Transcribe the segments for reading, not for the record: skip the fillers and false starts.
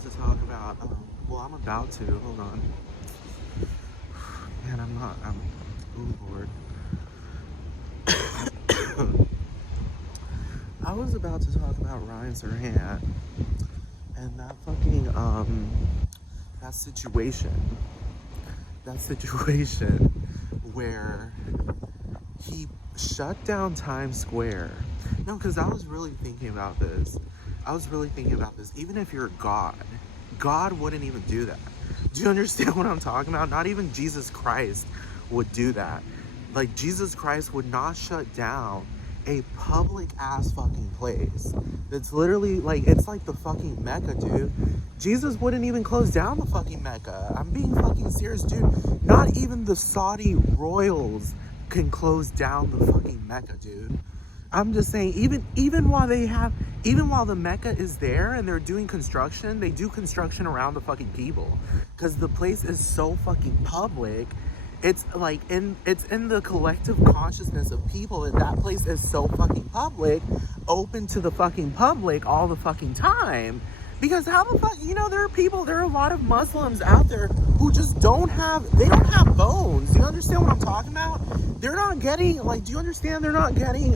about to talk about, well, I'm about to, hold on. Man, I'm not, oh Lord. I was about to talk about Ryan Serhant and that fucking, that situation. That situation where he shut down Times Square. No, because I was really thinking about this. Even if you're God, God wouldn't even do that. Do you understand what I'm talking about? Not even Jesus Christ would do that. Like, Jesus Christ would not shut down a public ass fucking place. That's literally like, it's like the fucking Mecca, dude. Jesus wouldn't even close down the fucking Mecca. I'm being fucking serious, dude. Not even the Saudi royals can close down the fucking Mecca, dude. I'm just saying, even while the Mecca is there and they're doing construction, they do construction around the fucking people, because the place is so fucking public. It's like it's in the collective consciousness of people that place is so fucking public, open to the fucking public all the fucking time. Because how the fuck, there are a lot of Muslims out there who just don't have phones. Do you understand what I'm talking about? They're not getting, like, do you understand? They're not getting,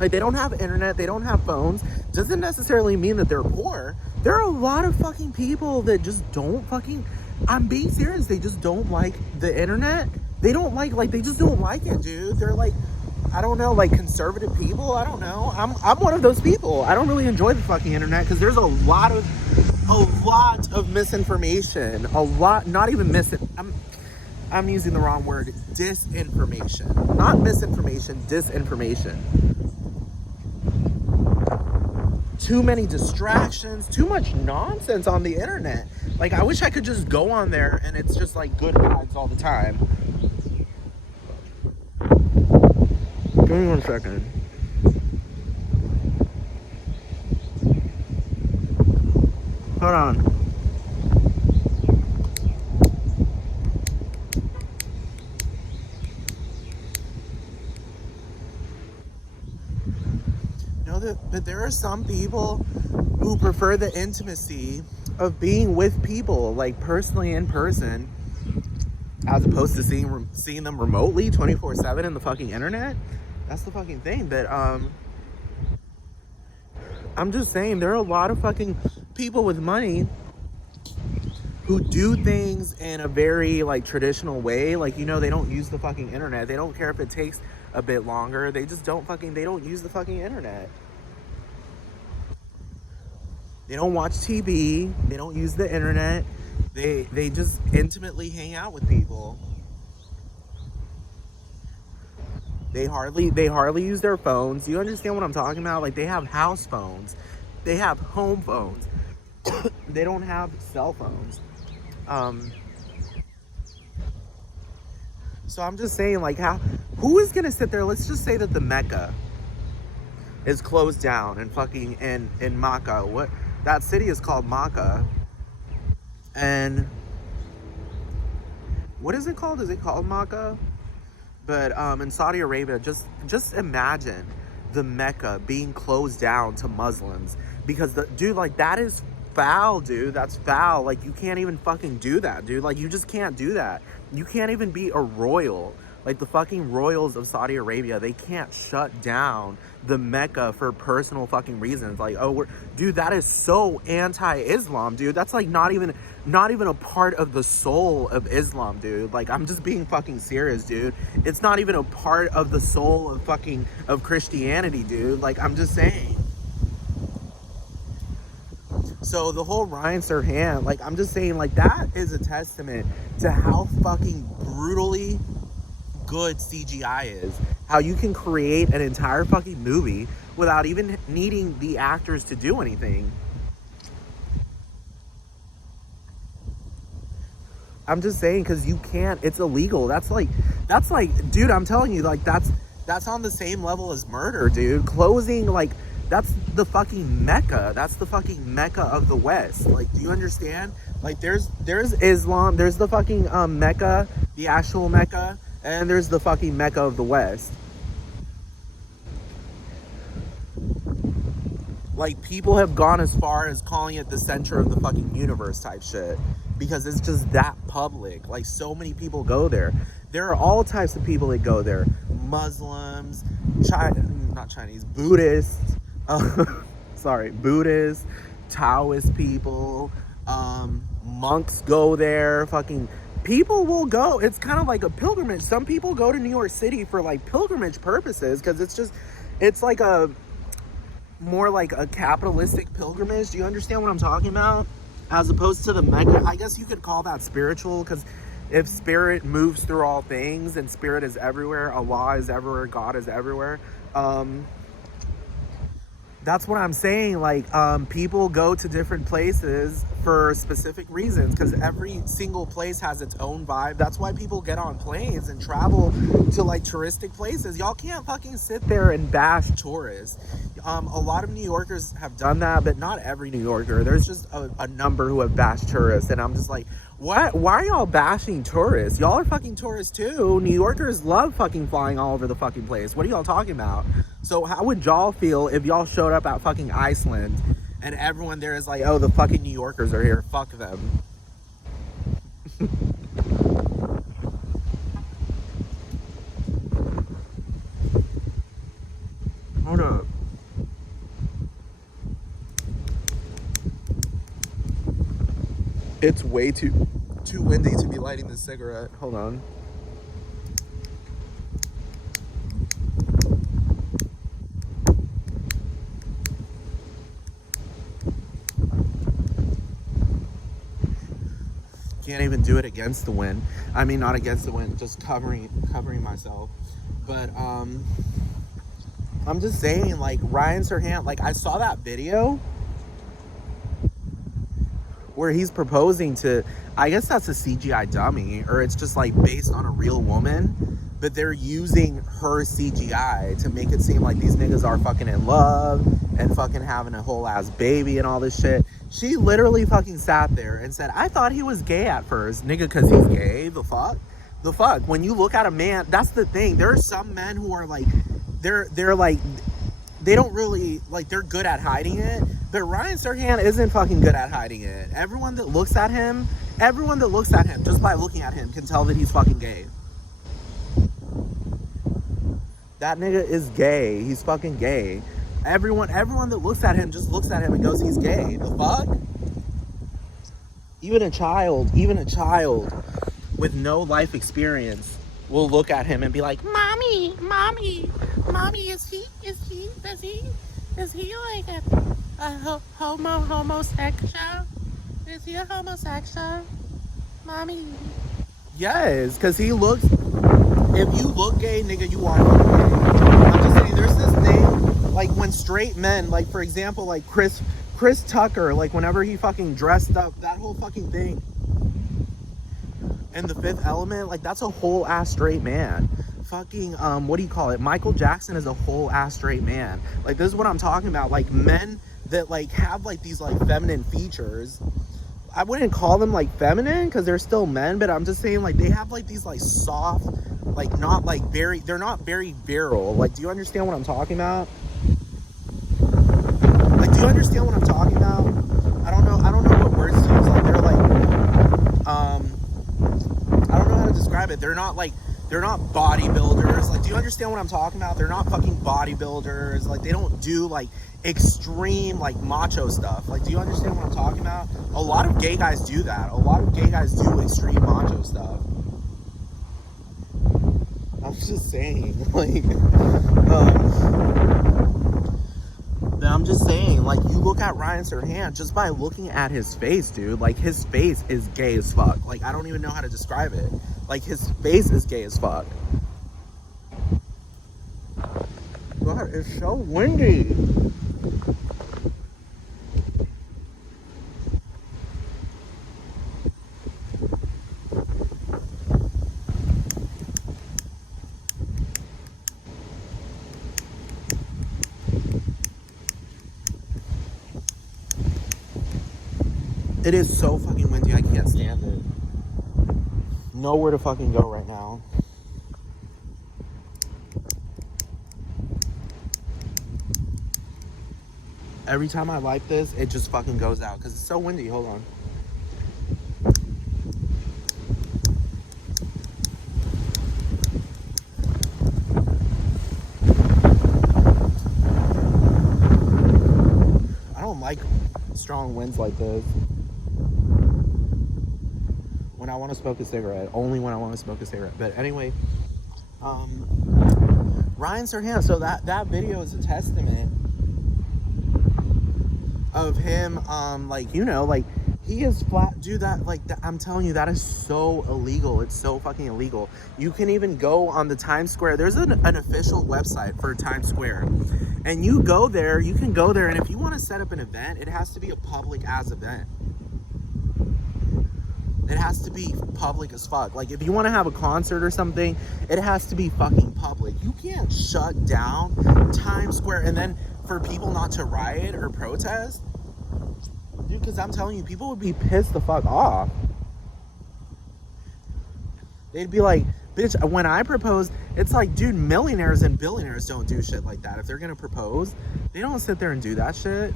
like, they don't have internet, they don't have phones. Doesn't necessarily mean that they're poor. There are a lot of fucking people that just don't fucking, I'm being serious, they just don't like the internet. They don't like, they just don't like it, dude. They're like, I don't know, like conservative people. I don't know. I'm one of those people. I don't really enjoy the fucking internet because there's a lot of misinformation. A lot, not even I'm using the wrong word. Disinformation, not misinformation. Disinformation. Too many distractions. Too much nonsense on the internet. Like, I wish I could just go on there and it's just like good vibes all the time. Give me 1 second. Hold on. But there are some people who prefer the intimacy of being with people, like personally in person, as opposed to seeing them remotely 24/7 in the fucking internet. That's the fucking thing. But I'm just saying, there are a lot of fucking people with money who do things in a very like traditional way. Like, they don't use the fucking internet. They don't care if it takes a bit longer. They just don't use the fucking internet. They don't watch TV. They don't use the internet. They just intimately hang out with people. They hardly use their phones. Do you understand what I'm talking about? Like, they have house phones. They have home phones. They don't have cell phones. So I'm just saying, like, who is gonna sit there? Let's just say that the Mecca is closed down and fucking in Makkah. What, that city is called Makkah. And what is it called? Is it called Makkah? But in Saudi Arabia, just imagine the Mecca being closed down to Muslims, because dude, like, that is foul, dude. That's foul. Like, you can't even fucking do that, dude. Like, you just can't do that. You can't even be a royal. Like, the fucking royals of Saudi Arabia, they can't shut down the Mecca for personal fucking reasons. Like, dude, that is so anti-Islam, dude. That's like not even a part of the soul of Islam, dude. Like, I'm just being fucking serious, dude. It's not even a part of the soul of Christianity, dude. Like, I'm just saying. So the whole Ryan Serhant, like, I'm just saying, like, that is a testament to how fucking brutally good CGI is. How you can create an entire fucking movie without even needing the actors to do anything. I'm just saying, because you can't, it's illegal. That's like, dude, I'm telling you, like, that's on the same level as murder, dude. Closing, like, that's the fucking Mecca. That's the fucking Mecca of the West. Like, do you understand? Like, there's Islam, there's the fucking Mecca, the actual Mecca, and there's the fucking Mecca of the West. Like, people have gone as far as calling it the center of the fucking universe type shit, because it's just that public. Like, so many people go there. There are all types of people that go there. Muslims, not Chinese, Buddhists, Buddhists, Taoist people, monks go there, fucking people will go. It's kind of like a pilgrimage. Some people go to New York City for like pilgrimage purposes, because it's like a more like a capitalistic pilgrimage. Do you understand what I'm talking about? As opposed to the Mecca. I guess you could call that spiritual, because if spirit moves through all things and spirit is everywhere, Allah is everywhere, God is everywhere, that's what I'm saying. Like, people go to different places for specific reasons, because every single place has its own vibe. That's why people get on planes and travel to like touristic places. Y'all can't fucking sit there and bash tourists. A lot of New Yorkers have done that, but not every New Yorker. There's just a number who have bashed tourists, and I'm just like, what? Why are y'all bashing tourists? Y'all are fucking tourists too. New Yorkers love fucking flying all over the fucking place. What are y'all talking about? So how would y'all feel if y'all showed up at fucking Iceland and everyone there is like, oh, the fucking New Yorkers are here, fuck them? Hold up. It's way too windy to be lighting this cigarette. Hold on. Can't even do it against the wind. I mean, not against the wind, just covering myself. But I'm just saying, like, Ryan Serhant, like, I saw that video where he's proposing to, I guess that's a CGI dummy, or it's just like based on a real woman, but they're using her CGI to make it seem like these niggas are fucking in love and fucking having a whole ass baby and all this shit. She literally fucking sat there and said, I thought he was gay at first. Nigga, cause he's gay. The fuck? The fuck? When you look at a man, that's the thing. There are some men who are like, they're like, they don't really, like, they're good at hiding it, but Ryan Serhant isn't fucking good at hiding it. Everyone that looks at him, just by looking at him, can tell that he's fucking gay. That nigga is gay. He's fucking gay. Everyone that looks at him just looks at him and goes, he's gay. The fuck? Even a child with no life experience will look at him and be like, mommy, is he like a homosexual? Is he a homosexual? Mommy. Yes, because he looks, if you look gay, nigga, you are fucking gay. I'm just saying, there's this thing, like, when straight men, like, for example, like Chris Tucker, like, whenever he fucking dressed up, that whole fucking thing. And The Fifth Element, like, that's a whole ass straight man. Fucking, what do you call it? Michael Jackson is a whole ass straight man. Like, this is what I'm talking about. Like, men that, like, have, like, these, like, feminine features. I wouldn't call them, like, feminine, because they're still men, but I'm just saying, like, they have, like, these, like, soft, like, not, like, very, they're not very virile. Like, do you understand what I'm talking about? Like, do you understand what I'm talking about? I don't know what words to use. Like, they're, like, I don't know how to describe it. They're not bodybuilders. Like, do you understand what I'm talking about? They're not fucking bodybuilders. Like, they don't do, like, extreme, like, macho stuff. Like, do you understand what I'm talking about? A lot of gay guys do that. A lot of gay guys do extreme macho stuff. I'm just saying, like, I'm just saying, like, you look at Ryan Serhant, just by looking at his face, dude, like, his face is gay as fuck. Like, I don't even know how to describe it. Like, his face is gay as fuck. God, it's so windy. It is so fucking windy, I can't stand it. Nowhere to fucking go right now. Every time I light this, it just fucking goes out because it's so windy. Hold on. I don't like strong winds like this. When I want to smoke a cigarette. Only when I want to smoke a cigarette. But anyway, Ryan Serhant. So that video is a testament of him, like, you know, like, he is flat, dude, that, like, I'm telling you, that is so illegal. It's so fucking illegal. You can even go on the Times Square. There's an official website for Times Square. And you go there, you can go there, and if you want to set up an event, it has to be a public-ass event. It has to be public as fuck. Like, if you want to have a concert or something, it has to be fucking public. You can't shut down Times Square and then for people not to riot or protest. Dude, because I'm telling you, people would be pissed the fuck off. They'd be like, bitch, when I proposed, it's like, dude, millionaires and billionaires don't do shit like that. If they're gonna propose, they don't sit there and do that shit.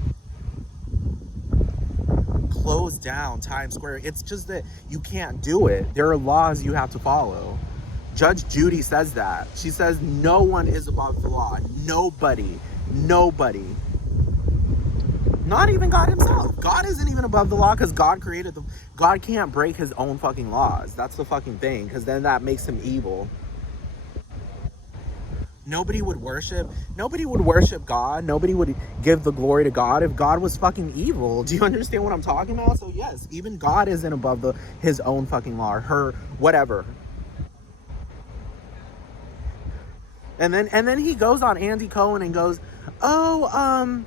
Close down Times Square. It's just that you can't do it. There are laws you have to follow. Judge Judy says that. She says no one is above the law. Nobody. Not even God himself. God isn't even above the law because God created them. God can't break his own fucking laws. That's the fucking thing, because then that makes him evil. Nobody would worship God. Nobody would give the glory to God if God was fucking evil. Do you understand what I'm talking about? So yes, even God isn't above his own fucking law, or her, whatever. And then he goes on Andy Cohen and goes, oh,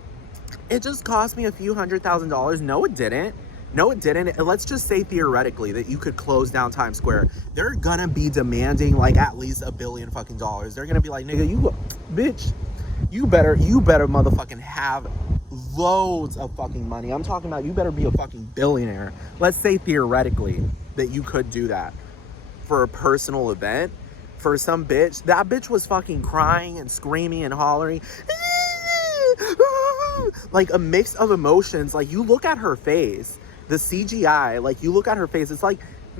it just cost me a few $100,000. No, it didn't. Let's just say theoretically that you could close down Times Square. They're gonna be demanding like at least $1 billion fucking dollars. They're gonna be like, nigga, you better motherfucking have loads of fucking money. I'm talking about you better be a fucking billionaire. Let's say theoretically that you could do that for a personal event. For some bitch, that bitch was fucking crying and screaming and hollering. Like a mix of emotions. Like, you look at her face, the CGI, like, you look at her face, it's like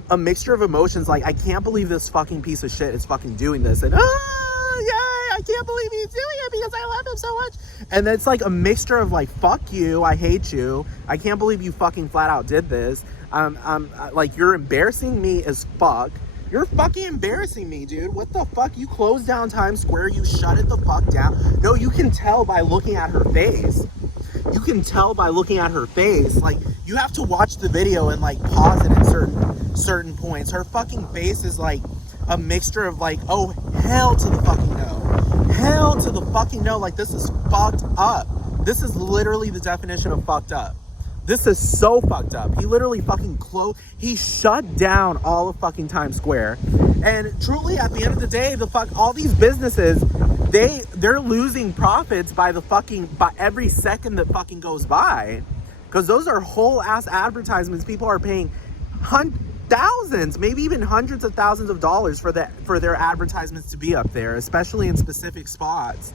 a mixture of emotions. Like, I can't believe this fucking piece of shit is fucking doing this. And yay, I can't believe he's doing it because I love him so much. And then it's like a mixture of like, fuck you, I hate you, I can't believe you fucking flat out did this. Like, you're embarrassing me as fuck. You're fucking embarrassing me, dude. What the fuck? You closed down Times Square. You shut it the fuck down. No, you can tell by looking at her face. You can tell by looking at her face. Like, you have to watch the video and like pause it at certain points. Her fucking face is like a mixture of like, oh, hell to the fucking no. Hell to the fucking no. Like, this is fucked up. This is literally the definition of fucked up. This is so fucked up. He literally fucking he shut down all of fucking Times Square. And truly, at the end of the day, all these businesses, they're losing profits by every second that fucking goes by. Because those are whole ass advertisements. People are paying thousands, maybe even hundreds of thousands of dollars for their advertisements to be up there, especially in specific spots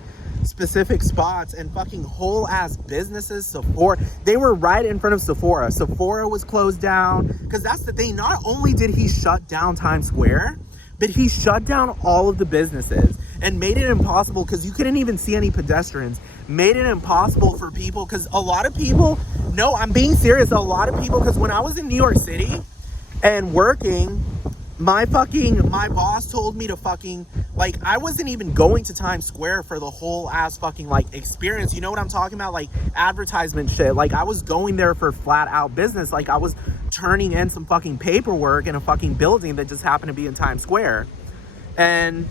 and fucking whole ass businesses. Sephora, they were right in front of Sephora. Sephora was closed down, because that's the thing. Not only did he shut down Times Square, but he shut down all of the businesses and made it impossible, because you couldn't even see any pedestrians. Made it impossible for people, because a lot of people, no, I'm being serious, a lot of people, because when I was in New York City and working, my boss told me to fucking, like, I wasn't even going to Times Square for the whole ass fucking, like, experience. You know what I'm talking about? Like, advertisement shit. Like, I was going there for flat out business. Like, I was turning in some fucking paperwork in a fucking building that just happened to be in Times Square. And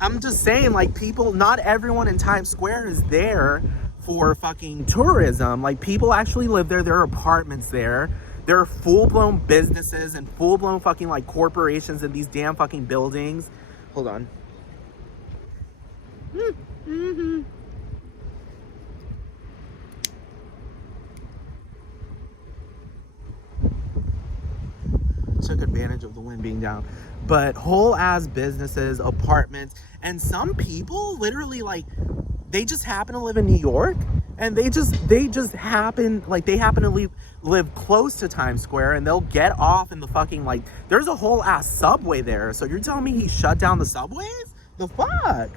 I'm just saying, like, people, not everyone in Times Square is there for fucking tourism. Like, people actually live there. There are apartments there. There are full-blown businesses and full-blown fucking, like, corporations in these damn fucking buildings. Hold on. Mm-hmm. Took advantage of the wind being down. But whole-ass businesses, apartments, and some people literally, like, they just happen to live in New York. And they just happen, like, they happen to live close to Times Square, and they'll get off in the fucking, like, there's a whole ass subway there. So you're telling me he shut down the subways? The fuck?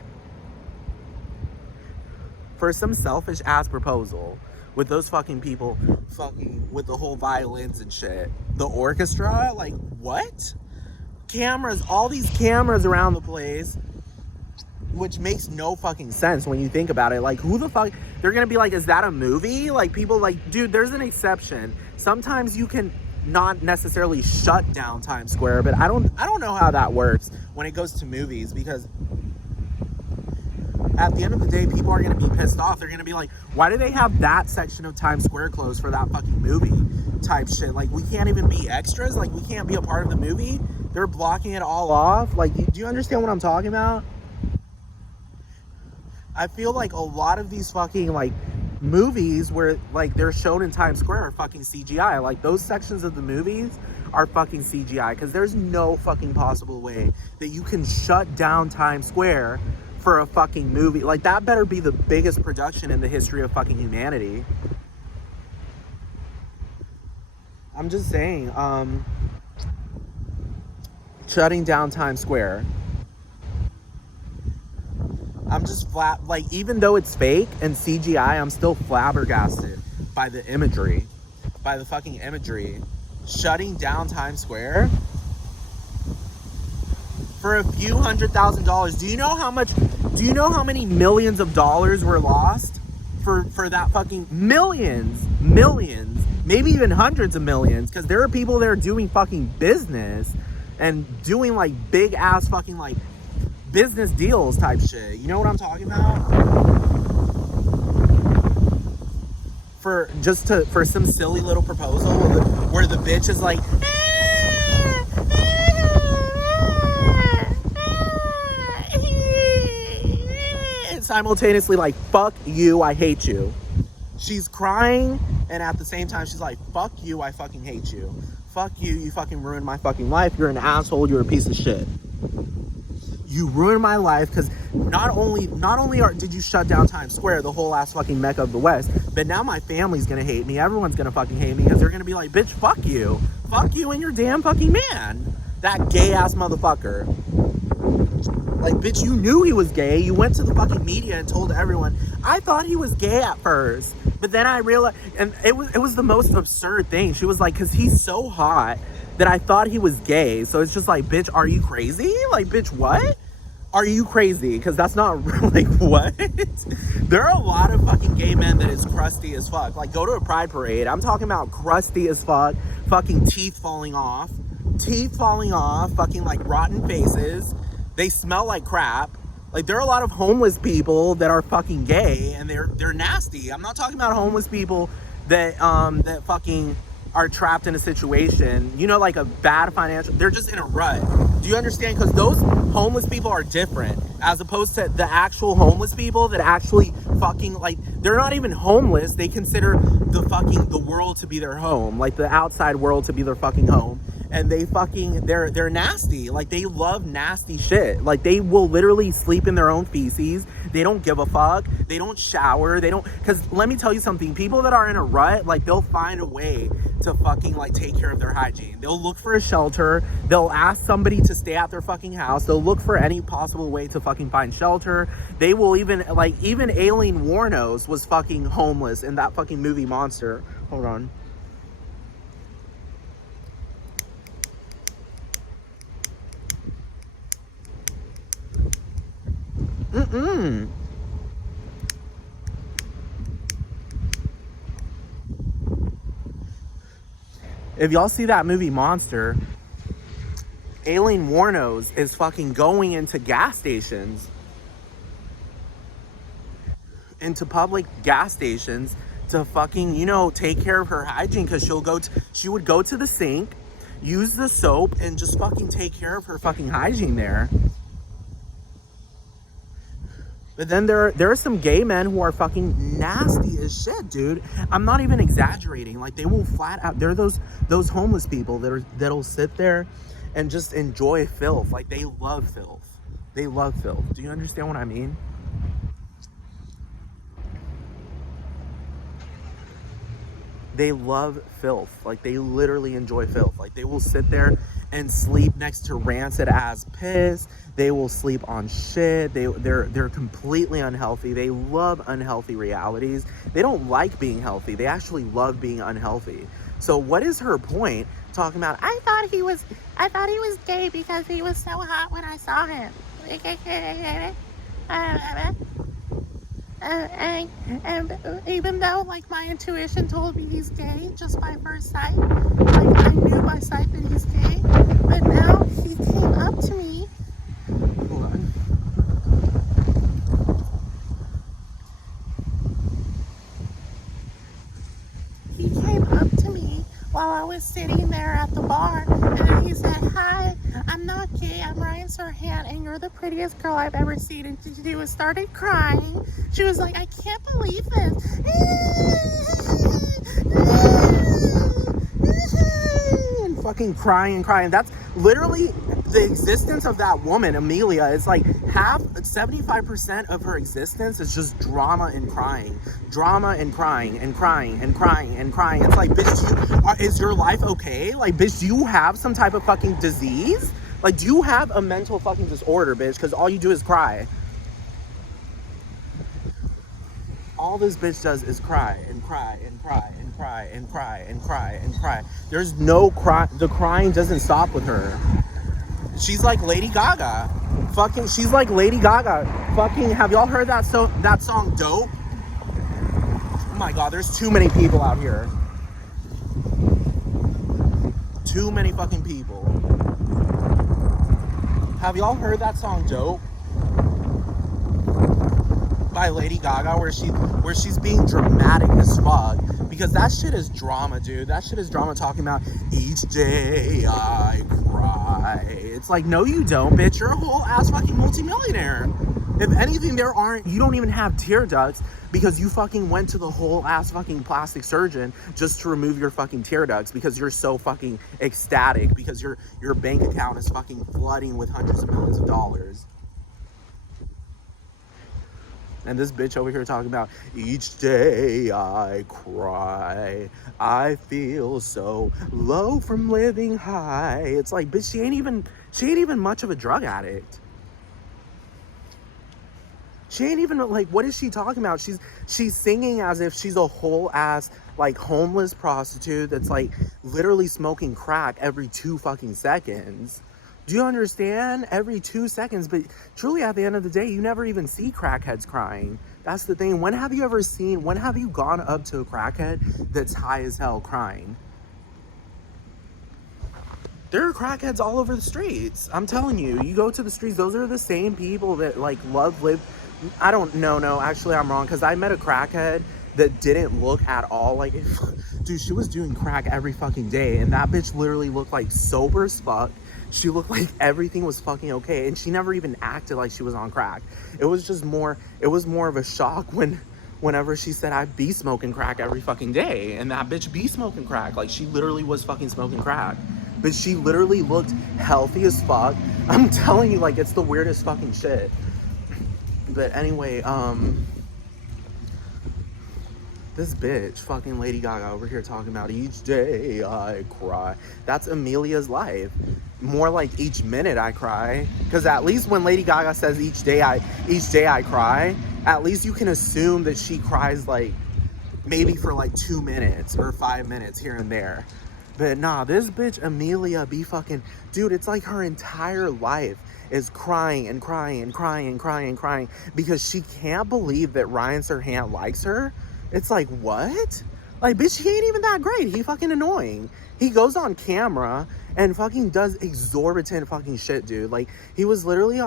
For some selfish ass proposal with those fucking people fucking with the whole violins and shit. The orchestra, like, what? Cameras, all these cameras around the place, which makes no fucking sense when you think about it. Like, who the fuck, they're gonna be like, is that a movie? Like, people, like, dude, there's an exception. Sometimes you can not necessarily shut down Times Square, but I don't know how that works when it goes to movies, because at the end of the day, people are gonna be pissed off. They're gonna be like, why do they have that section of Times Square closed for that fucking movie type shit? Like, we can't even be extras? Like, we can't be a part of the movie? They're blocking it all off? Like, do you understand what I'm talking about? I feel like a lot of these fucking, like, movies where, like, they're shown in Times Square are fucking CGI. Like, those sections of the movies are fucking CGI, because there's no fucking possible way that you can shut down Times Square for a fucking movie. Like, that better be the biggest production in the history of fucking humanity. I'm just saying, shutting down Times Square, I'm just flat, like, even though it's fake and CGI, I'm still flabbergasted by the imagery, by the fucking imagery. Shutting down Times Square for a few $100,000. Do you know how many millions of dollars were lost for that fucking millions, maybe even hundreds of millions? Because there are people there doing fucking business and doing, like, big ass fucking, like, business deals type shit. You know what I'm talking about? For some silly little proposal where the bitch is like, and simultaneously like, fuck you, I hate you. She's crying, and at the same time she's like, fuck you, I fucking hate you. Fuck you, you fucking ruined my fucking life. You're an asshole, you're a piece of shit. You ruined my life, because not only did you shut down Times Square, the whole ass fucking mecca of the West, but now my family's gonna hate me. Everyone's gonna fucking hate me, because they're gonna be like, bitch, fuck you and your damn fucking man, that gay ass motherfucker. Like, bitch, you knew he was gay. You went to the fucking media and told everyone. I thought he was gay at first, but then I realized, and it was the most absurd thing. She was like, because he's so hot that I thought he was gay. So it's just like, bitch, are you crazy? Like, bitch, what? Are you crazy? Because that's not, like, what? There are a lot of fucking gay men that is crusty as fuck. Like, go to a pride parade. I'm talking about crusty as fuck. Fucking teeth falling off, fucking, like, rotten faces. They smell like crap. Like, there are a lot of homeless people that are fucking gay, and they're nasty. I'm not talking about homeless people that fucking are trapped in a situation, you know, like a bad financial, they're just in a rut. Do you understand? Because those homeless people are different, as opposed to the actual homeless people that actually fucking, like, they're not even homeless. They consider the world to be their home, like the outside world to be their fucking home. And they fucking, they're nasty. Like, they love nasty shit. Like, they will literally sleep in their own feces. They don't give a fuck. They don't shower. Because let me tell you something. People that are in a rut, like, they'll find a way to fucking, like, take care of their hygiene. They'll look for a shelter. They'll ask somebody to stay at their fucking house. They'll look for any possible way to fucking find shelter. They will even Aileen Wuornos was fucking homeless in that fucking movie Monster. Hold on. If y'all see that movie Monster, Aileen Wuornos is fucking going into gas stations, into public gas stations, to fucking, you know, take care of her hygiene, because she would go to the sink, use the soap, and just fucking take care of her fucking hygiene there. But then there are some gay men who are fucking nasty as shit, dude. I'm not even exaggerating. Like, they will flat out, they're those homeless people that'll sit there and just enjoy filth. Like, they love filth. They love filth. Do you understand what I mean? They love filth. Like, they literally enjoy filth. Like, they will sit there and sleep next to rancid ass piss. They will sleep on shit. They're completely unhealthy. They love unhealthy realities. They don't like being healthy. They actually love being unhealthy. So what is her point talking about, I thought he was gay because he was so hot when I saw him. And even though, like, my intuition told me he's gay just by first sight, like, I knew by sight that he's gay, but now he came up to me. Hold on. He came up to me while I was sitting there at the bar, and then he said, hi, I'm not gay, I'm Ryan Serhant, and you're the prettiest girl I've ever seen. And she was started crying. She was like, I can't believe this. And fucking crying and crying. That's literally the existence of that woman, Amelia. It's like 75% of her existence is just drama and crying. Drama and crying and crying and crying and crying. It's like, bitch, is your life okay? Like, bitch, do you have some type of fucking disease? Like, do you have a mental fucking disorder, bitch? Because all you do is cry. All this bitch does is cry and cry and cry and cry and cry and cry and cry. There's no cry. The crying doesn't stop with her. She's like Lady Gaga. Fucking, she's like Lady Gaga. Fucking, have y'all heard that song Dope? Oh my God, there's too many people out here. Too many fucking people. Have y'all heard that song Dope? By Lady Gaga, where she's being dramatic as fuck, because that shit is drama, dude. That shit is drama, talking about each day I cry. It's like, no you don't, bitch. You're a whole ass fucking multimillionaire. If anything, you don't even have tear ducts because you fucking went to the whole ass fucking plastic surgeon just to remove your fucking tear ducts because you're so fucking ecstatic because your bank account is fucking flooding with hundreds of millions of dollars. And this bitch over here talking about each day I cry, I feel so low from living high. It's like, bitch, she ain't even much of a drug addict. She ain't even, like, what is she talking about? She's singing as if she's a whole ass, like, homeless prostitute that's, like, literally smoking crack every 2 fucking seconds. Do you understand? Every 2 seconds. But truly, at the end of the day, you never even see crackheads crying. That's the thing. When have you gone up to a crackhead that's high as hell crying? There are crackheads all over the streets. I'm telling you, you go to the streets, those are the same people that, like, I don't know, no, actually I'm wrong, because I met a crackhead that didn't look at all like it. Dude, she was doing crack every fucking day, and that bitch literally looked like sober as fuck. She looked like everything was fucking okay, and she never even acted like she was on crack. It was more of a shock whenever she said, I'd be smoking crack every fucking day, and that bitch be smoking crack. Like, she literally was fucking smoking crack. But she literally looked healthy as fuck. I'm telling you, like, it's the weirdest fucking shit. But anyway, this bitch, fucking Lady Gaga over here talking about each day I cry. That's Amelia's life. More like each minute I cry. Because at least when Lady Gaga says each day I cry, at least you can assume that she cries, like, maybe for like 2 minutes or 5 minutes here and there. But nah, this bitch Amelia be fucking, dude, it's like her entire life is crying and crying and crying and crying and crying because she can't believe that Ryan Serhant likes her. It's like, what? Like, bitch, he ain't even that great. He fucking annoying. He goes on camera and fucking does exorbitant fucking shit, dude. Like, he was literally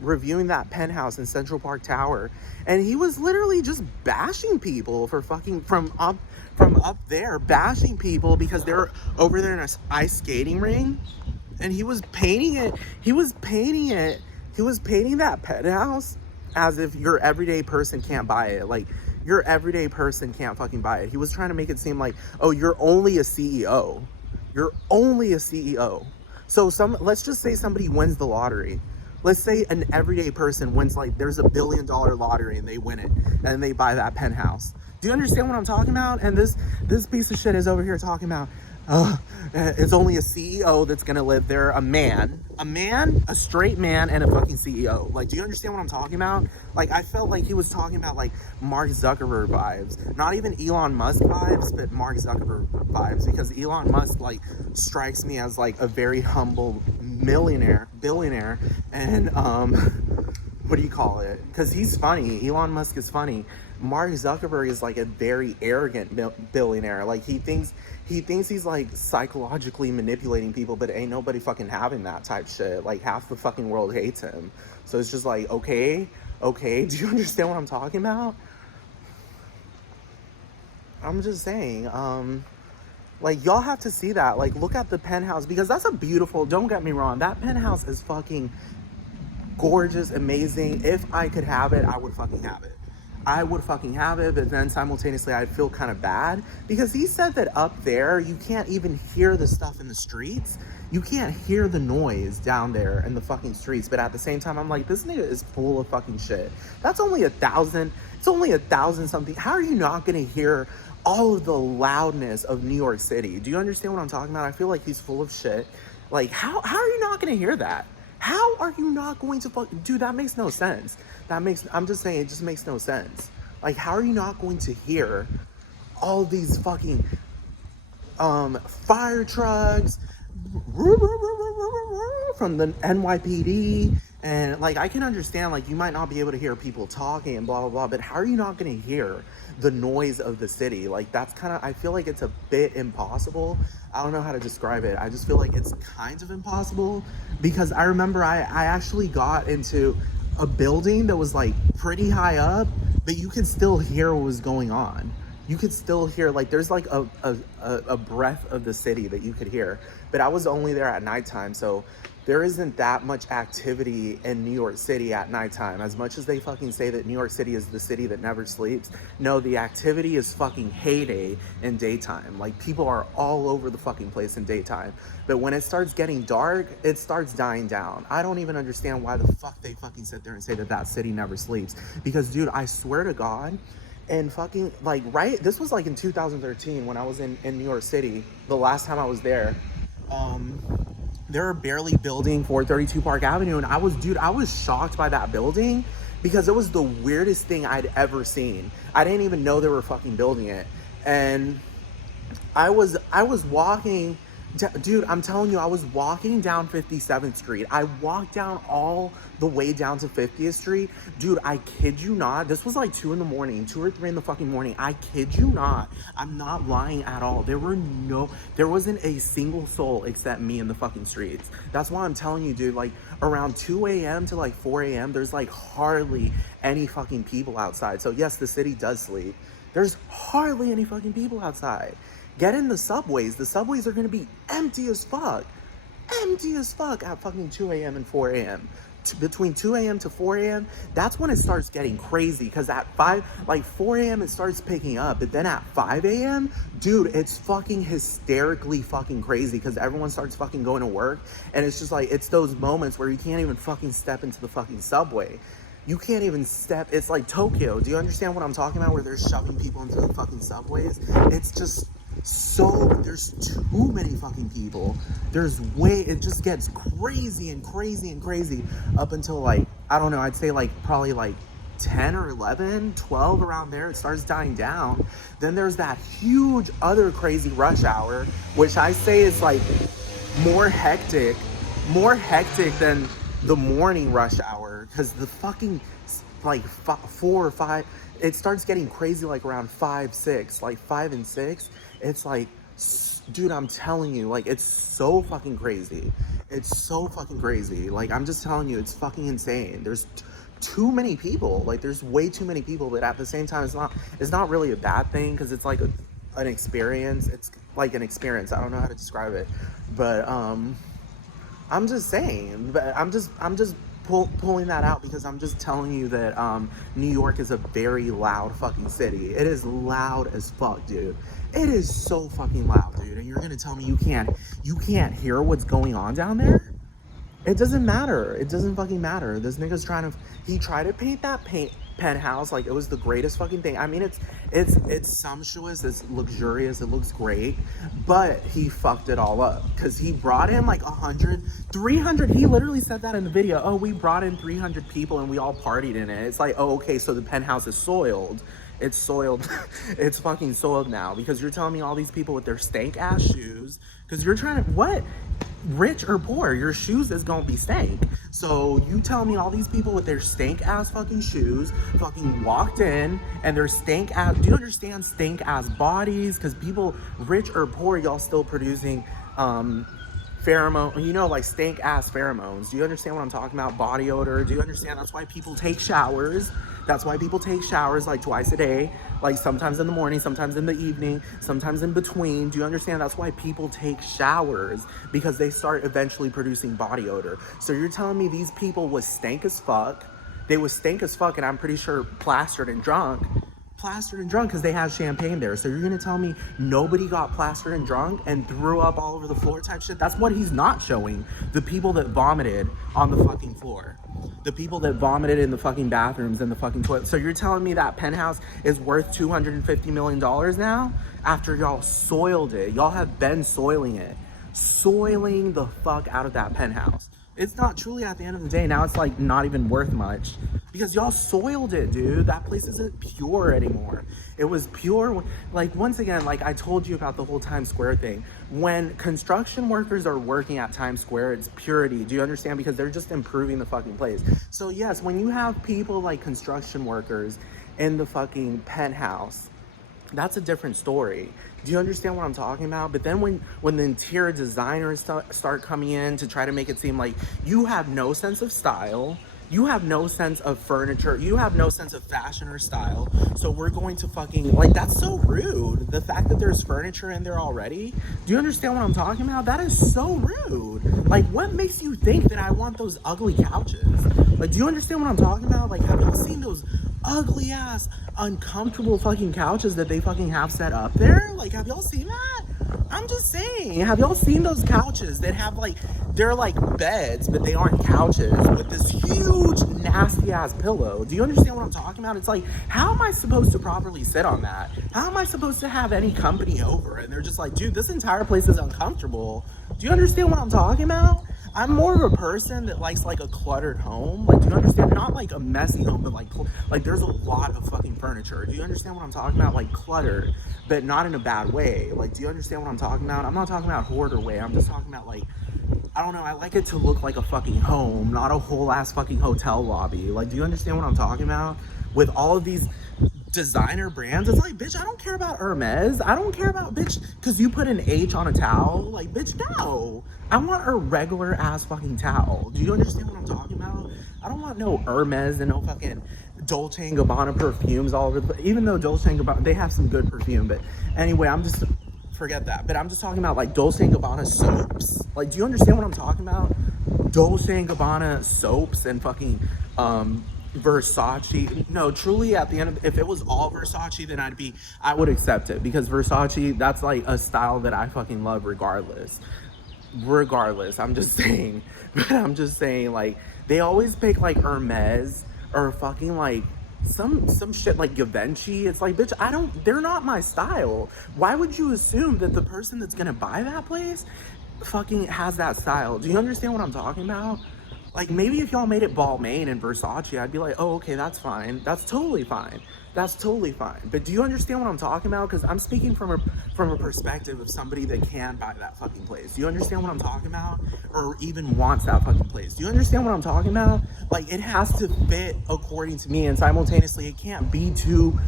reviewing that penthouse in Central Park Tower, and he was literally just bashing people for fucking from up there, bashing people because they're over there in an ice skating ring, and he was painting that penthouse as if your everyday person can't buy it. Like, your everyday person can't fucking buy it. He was trying to make it seem like, oh, you're only a CEO. You're only a CEO. So let's just say somebody wins the lottery. Let's say an everyday person wins, like, there's $1 billion lottery and they win it and they buy that penthouse. Do you understand what I'm talking about? And this piece of shit is over here talking about, it's only a CEO that's gonna live there. A straight man, and a fucking CEO. Like, do you understand what I'm talking about? Like, I felt like he was talking about like Mark Zuckerberg vibes, not even Elon Musk vibes, but Mark Zuckerberg vibes. Because Elon Musk like strikes me as like a very humble billionaire, and what do you call it? Because he's funny. Elon Musk is funny. Mark Zuckerberg is like a very arrogant billionaire. Like he thinks he's like psychologically manipulating people, but ain't nobody fucking having that type shit. Like half the fucking world hates him. So it's just like, okay, do you understand what I'm talking about? I'm just saying, like y'all have to see that. Like look at the penthouse, because that's a beautiful, don't get me wrong, that penthouse is fucking gorgeous, amazing. If I could have it, I would fucking have it. I would fucking have it, but then simultaneously I'd feel kind of bad, because he said that up there you can't even hear the stuff in the streets. You can't hear the noise down there in the fucking streets. But at the same time, I'm like, this nigga is full of fucking shit. That's only 1,000. It's only 1,000 something. How are you not gonna hear all of the loudness of New York City? Do you understand what I'm talking about? I feel like he's full of shit. Like, how are you not gonna hear that? How are you not going to dude, that makes no sense. I'm just saying, it just makes no sense. Like, how are you not going to hear all these fucking fire trucks from the NYPD? And like, I can understand, like, you might not be able to hear people talking and blah blah blah, but how are you not going to hear the noise of the city? Like, that's kind of, I feel like it's a bit impossible. I don't know how to describe it. I just feel like it's kind of impossible, because I remember I actually got into a building that was like pretty high up, but you could still hear what was going on. You could still hear, like, there's like a breath of the city that you could hear. But I was only there at nighttime, so there isn't that much activity in New York City at nighttime. As much as they fucking say that New York City is the city that never sleeps, no, the activity is fucking heyday in daytime. Like, people are all over the fucking place in daytime. But when it starts getting dark, it starts dying down. I don't even understand why the fuck they fucking sit there and say that that city never sleeps. Because, dude, I swear to God, and fucking, like, right, this was like in 2013 when I was in New York City, the last time I was there. They were barely building 432 Park Avenue, and I was shocked by that building, because it was the weirdest thing I'd ever seen. I didn't even know they were fucking building it. And I was walking, dude, I'm telling you, I was walking down 57th Street. I walked down all the way down to 50th Street. Dude, I kid you not. This was like 2 in the morning, 2 or 3 in the fucking morning. I kid you not. I'm not lying at all. There wasn't a single soul except me in the fucking streets. That's why I'm telling you, dude, like around 2 a.m. to like 4 a.m., there's like hardly any fucking people outside. So yes, the city does sleep. There's hardly any fucking people outside. Get in the subways. The subways are gonna be empty as fuck. Empty as fuck at fucking 2 a.m. and 4 a.m. Between 2 a.m. to 4 a.m., that's when it starts getting crazy. Because at 4 a.m. it starts picking up. But then at 5 a.m., dude, it's fucking hysterically fucking crazy. Because everyone starts fucking going to work. And it's just like, it's those moments where you can't even fucking step into the fucking subway. You can't even step. It's like Tokyo. Do you understand what I'm talking about? Where they're shoving people into the fucking subways. It's just there's too many fucking people. It just gets crazy and crazy and crazy up until like, I don't know, I'd say like probably like 10 or 11, 12, around there. It starts dying down. Then there's that huge other crazy rush hour, which I say is like more hectic than the morning rush hour, because the fucking like 4 or 5, it starts getting crazy like around 5, 6, like 5 and 6. It's like, dude, I'm telling you, like, it's so fucking crazy. It's so fucking crazy. Like, I'm just telling you, it's fucking insane. There's too many people. Like, there's way too many people. But at the same time, it's not really a bad thing, because it's like an experience. It's like an experience. I don't know how to describe it, but I'm just saying. But I'm just pulling that out, because I'm just telling you that New York is a very loud fucking city. It is loud as fuck, dude. It is so fucking loud, dude. And you're gonna tell me you can't hear what's going on down there? It doesn't matter. It doesn't fucking matter. This nigga's he tried to paint that penthouse. Like, it was the greatest fucking thing. I mean, it's sumptuous, it's luxurious, it looks great, but he fucked it all up because he brought in like 100, 300. He literally said that in the video. Oh, we brought in 300 people and we all partied in it. It's like, oh, okay, so the penthouse is soiled. It's soiled. It's fucking soiled now because you're telling me all these people with their stank ass shoes, because you're trying to, what? Rich or poor, your shoes is gonna be stank. So you tell me all these people with their stank ass fucking shoes fucking walked in and their stank ass, do you understand stank ass bodies? Because people, rich or poor, y'all still producing pheromone, you know, like stank ass pheromones. Do you understand what I'm talking about? Body odor. Do you understand? That's why people take showers. That's why people take showers like twice a day, like sometimes in the morning, sometimes in the evening, sometimes in between. Do you understand? That's why people take showers, because they start eventually producing body odor. So you're telling me these people was stank as fuck. They was stank as fuck, and I'm pretty sure plastered and drunk because they had champagne there. So you're gonna tell me nobody got plastered and drunk and threw up all over the floor type shit? That's what he's not showing. The people that vomited on the fucking floor. The people that vomited in the fucking bathrooms and the fucking toilet. So you're telling me that penthouse is worth $250 million now after y'all soiled it? Y'all have been soiling it. Soiling the fuck out of that penthouse. It's not truly, at the end of the day, now it's like not even worth much because y'all soiled it, dude. That place isn't pure anymore. It was pure. Like, once again, like I told you about the whole Times Square thing. When construction workers are working at Times Square, it's purity. Do you understand? Because they're just improving the fucking place. So yes, when you have people like construction workers in the fucking penthouse, that's a different story. Do you understand what I'm talking about? But then when the interior designers start coming in to try to make it seem like you have no sense of style, you have no sense of furniture, you have no sense of fashion or style, so we're going to fucking, like, that's so rude. The fact that there's furniture in there already, do you understand what I'm talking about? That is so rude. Like, what makes you think that I want those ugly couches? Like, do you understand what I'm talking about? Like, have y'all seen those ugly ass uncomfortable fucking couches that they fucking have set up there? Like, have y'all seen that? I'm just saying, have y'all seen those couches that have, like, they're like beds but they aren't couches, with this huge nasty ass pillow? Do you understand what I'm talking about? It's like, how am I supposed to properly sit on that? How am I supposed to have any company over and they're just like, dude, this entire place is uncomfortable? Do you understand what I'm talking about? I'm more of a person that likes like a cluttered home. Like, do you understand? Not like a messy home, but like there's a lot of fucking furniture. Do you understand what I'm talking about? Like, cluttered, but not in a bad way. Like, do you understand what I'm talking about? I'm not talking about hoarder way. I'm just talking about, like, I don't know, I like it to look like a fucking home, not a whole ass fucking hotel lobby. Like, do you understand what I'm talking about? With all of these designer brands, it's like, bitch, I don't care about Hermes. I don't care about, bitch, because you put an H on a towel. Like, bitch, no. I want a regular ass fucking towel. Do you understand what I'm talking about? I don't want no Hermes and no fucking Dolce & Gabbana perfumes all over the place. Even though Dolce & Gabbana, they have some good perfume, but anyway, forget that. But I'm just talking about like Dolce & Gabbana soaps. Like, do you understand what I'm talking about? Dolce & Gabbana soaps and fucking Versace. No, truly, at the end of, if it was all Versace, then I would accept it, because Versace, that's like a style that I fucking love regardless. I'm just saying. But I'm just saying, like, they always pick like Hermes or fucking like some shit like Givenchy. It's like, bitch, they're not my style. Why would you assume that the person that's gonna buy that place fucking has that style? Do you understand what I'm talking about? Like, maybe if y'all made it Balmain and Versace, I'd be like, oh, okay, that's fine. That's totally fine. That's totally fine. But do you understand what I'm talking about? Because I'm speaking from a perspective of somebody that can buy that fucking place. Do you understand what I'm talking about? Or even wants that fucking place. Do you understand what I'm talking about? Like, it has to fit according to me, and simultaneously it can't be too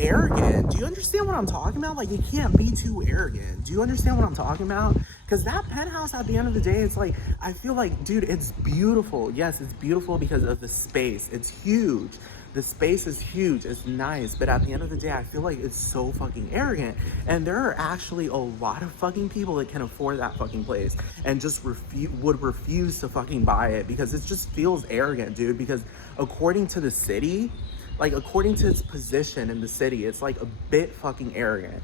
arrogant. Do you understand what I'm talking about? Like, it can't be too arrogant. Do you understand what I'm talking about? Because that penthouse, at the end of the day, it's like, I feel like, dude, it's beautiful. Yes, it's beautiful because of the space. It's huge. The space is huge. It's nice. But at the end of the day, I feel like it's so fucking arrogant. And there are actually a lot of fucking people that can afford that fucking place and just would refuse to fucking buy it, because it just feels arrogant, dude. Because according to the city, like, according to its position in the city, it's like a bit fucking arrogant,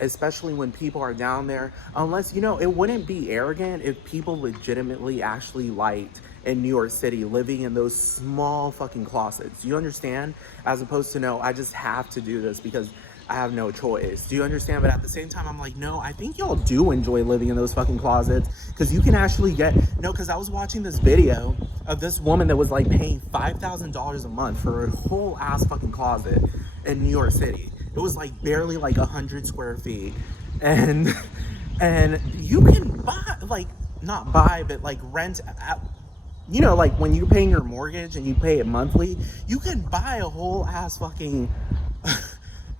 especially when people are down there. Unless, you know, it wouldn't be arrogant if people legitimately actually liked in New York City, living in those small fucking closets. Do you understand? As opposed to, no, I just have to do this because I have no choice. Do you understand? But at the same time, I'm like, no, I think y'all do enjoy living in those fucking closets because you can actually get, no, because I was watching this video of this woman that was like paying $5,000 a month for a whole ass fucking closet in New York City. It was like barely like 100 square feet. And you can buy, like, not buy, but like rent out, you know, like when you're paying your mortgage and you pay it monthly, you can buy a whole ass fucking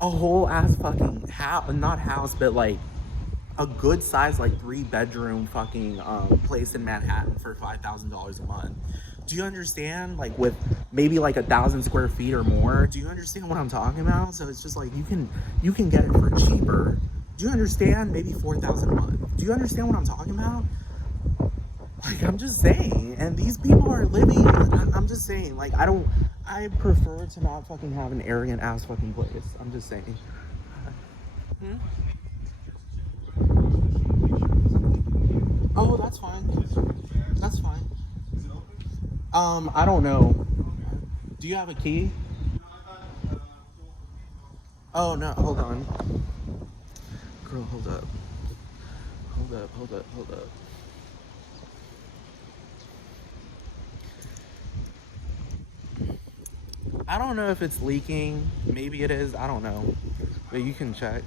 a whole ass fucking house, not house, but like a good size, like 3-bedroom fucking place in Manhattan for $5,000 a month. Do you understand? Like with maybe like 1,000 square feet or more. Do you understand what I'm talking about? So it's just like you can get it for cheaper. Do you understand? Maybe 4,000 a month. Do you understand what I'm talking about? Like, I'm just saying, and these people are living, I'm just saying, like, I prefer to not fucking have an arrogant ass fucking place. I'm just saying. Hmm? Oh, that's fine. That's fine. I don't know. Do you have a key? Oh, no, hold on. Girl, hold up. Hold up. I don't know if it's leaking. Maybe it is. I don't know. But you can check.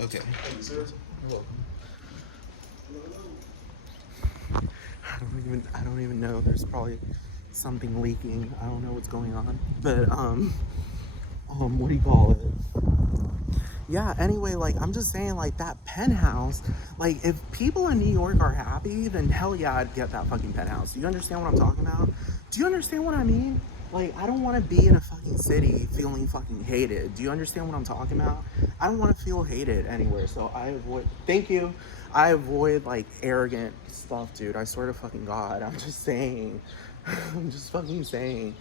Okay. Thank you, sir. You're welcome. I don't even know. There's probably something leaking. I don't know what's going on. But what do you call it? Yeah, anyway, like, I'm just saying, like, that penthouse, like, if people in New York are happy, then hell yeah, I'd get that fucking penthouse. Do you understand what I'm talking about? Do you understand what I mean? Like, I don't want to be in a fucking city feeling fucking hated. Do you understand what I'm talking about? I don't want to feel hated anywhere, so I avoid, thank you, I avoid, like, arrogant stuff, dude. I swear to fucking God, I'm just saying. I'm just fucking saying.